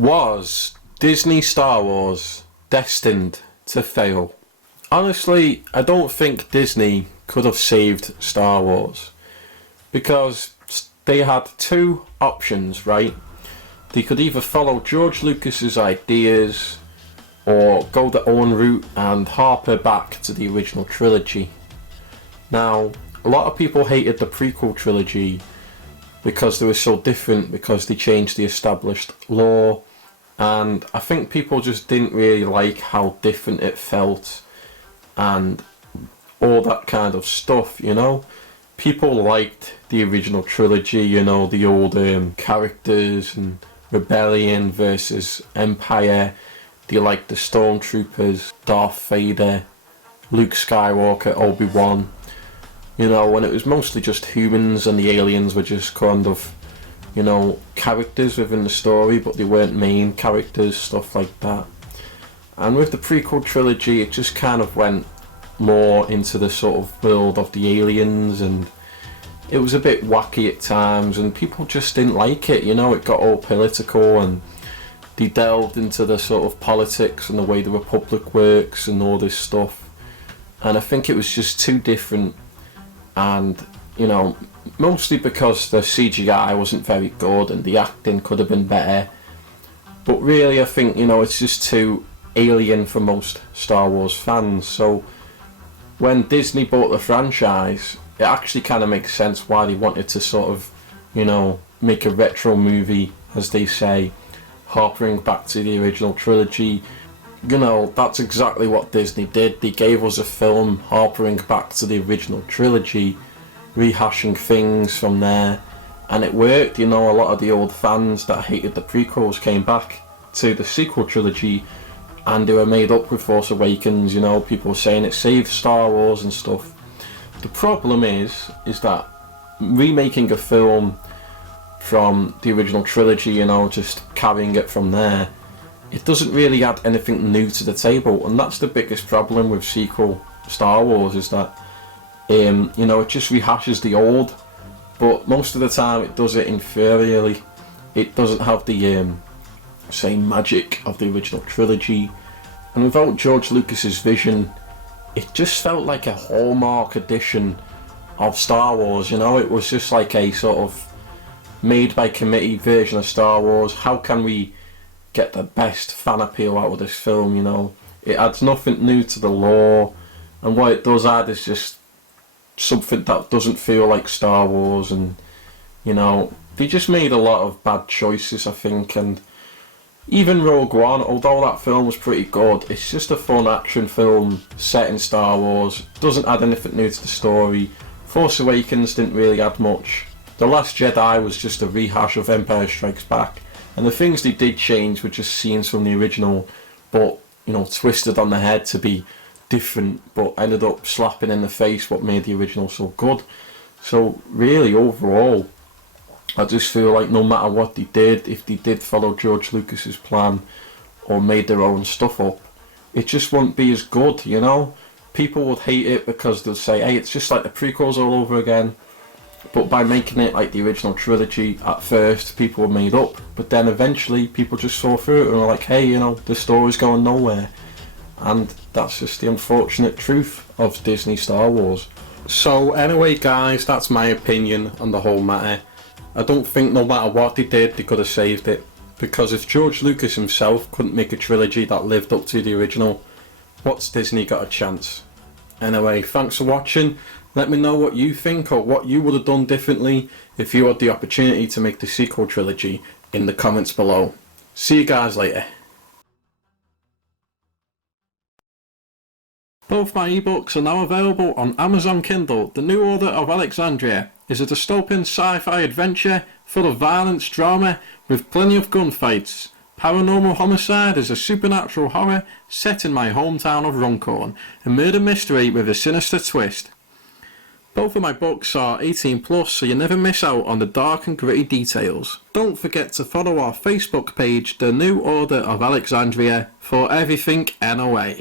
Was Disney Star Wars destined to fail? Honestly, I don't think Disney could have saved Star Wars, because they had two options, right? They could either follow George Lucas's ideas or go their own route and harper back to the original trilogy. Now, a lot of people hated the prequel trilogy because they were so different, because they changed the established lore, and I think people just didn't really like how different it felt and all that kind of stuff, you know. People liked the original trilogy, you know, the old characters and Rebellion versus Empire. They liked the Stormtroopers, Darth Vader, Luke Skywalker, Obi-Wan. You know, when it was mostly just humans and the aliens were just kind of, you know, characters within the story, but they weren't main characters, stuff like that. And with the prequel trilogy, it just kind of went more into the sort of world of the aliens, and it was a bit wacky at times, and people just didn't like it, you know. It got all political, and they delved into the sort of politics and the way the Republic works and all this stuff. And I think it was just too different. And, you know, mostly because the CGI wasn't very good and the acting could have been better. But really, I think, you know, it's just too alien for most Star Wars fans. So when Disney bought the franchise, it actually kind of makes sense why they wanted to sort of, you know, make a retro movie, as they say, harping back to the original trilogy. You know, that's exactly what Disney did. They gave us a film harping back to the original trilogy, rehashing things from there, and it worked. You know, a lot of the old fans that hated the prequels came back to the sequel trilogy, and they were made up with Force Awakens. You know, people were saying it saved Star Wars and stuff. The problem is that remaking a film from the original trilogy, you know, just carrying it from there, it doesn't really add anything new to the table. And that's the biggest problem with sequel Star Wars, is that you know, it just rehashes the old, but most of the time it does it inferiorly. It doesn't have the same magic of the original trilogy, and without George Lucas's vision, it just felt like a Hallmark edition of Star Wars. You know, it was just like a sort of made by committee version of Star Wars. How can we get the best fan appeal out of this film? You know, it adds nothing new to the lore, and what it does add is just something that doesn't feel like Star Wars. And, you know, they just made a lot of bad choices, I think. And even Rogue One, although that film was pretty good, it's just a fun action film set in Star Wars. Doesn't add anything new to the story. Force Awakens didn't really add much. The Last Jedi was just a rehash of Empire Strikes Back, and the things they did change were just scenes from the original, but, you know, twisted on the head to be different, but ended up slapping in the face what made the original so good. So really, overall, I just feel like no matter what they did, if they did follow George Lucas's plan or made their own stuff up, it just won't be as good, you know. People would hate it because they'll say, hey, it's just like the prequels all over again. But by making it like the original trilogy, at first people were made up, but then eventually people just saw through it and were like, hey, you know, the story's going nowhere. And that's just the unfortunate truth of Disney Star Wars. So anyway, guys, that's my opinion on the whole matter. I don't think no matter what they did, they could have saved it, because if George Lucas himself couldn't make a trilogy that lived up to the original, what's Disney got a chance? Anyway, thanks for watching. Let me know what you think, or what you would have done differently if you had the opportunity to make the sequel trilogy, in the comments below. See you guys later. Both my ebooks are now available on Amazon Kindle. The New Order of Alexandria is a dystopian sci-fi adventure full of violence, drama, with plenty of gunfights. Paranormal Homicide is a supernatural horror set in my hometown of Runcorn, a murder mystery with a sinister twist. Both of my books are 18 plus, so you never miss out on the dark and gritty details. Don't forget to follow our Facebook page, The New Order of Alexandria, for everything NOA.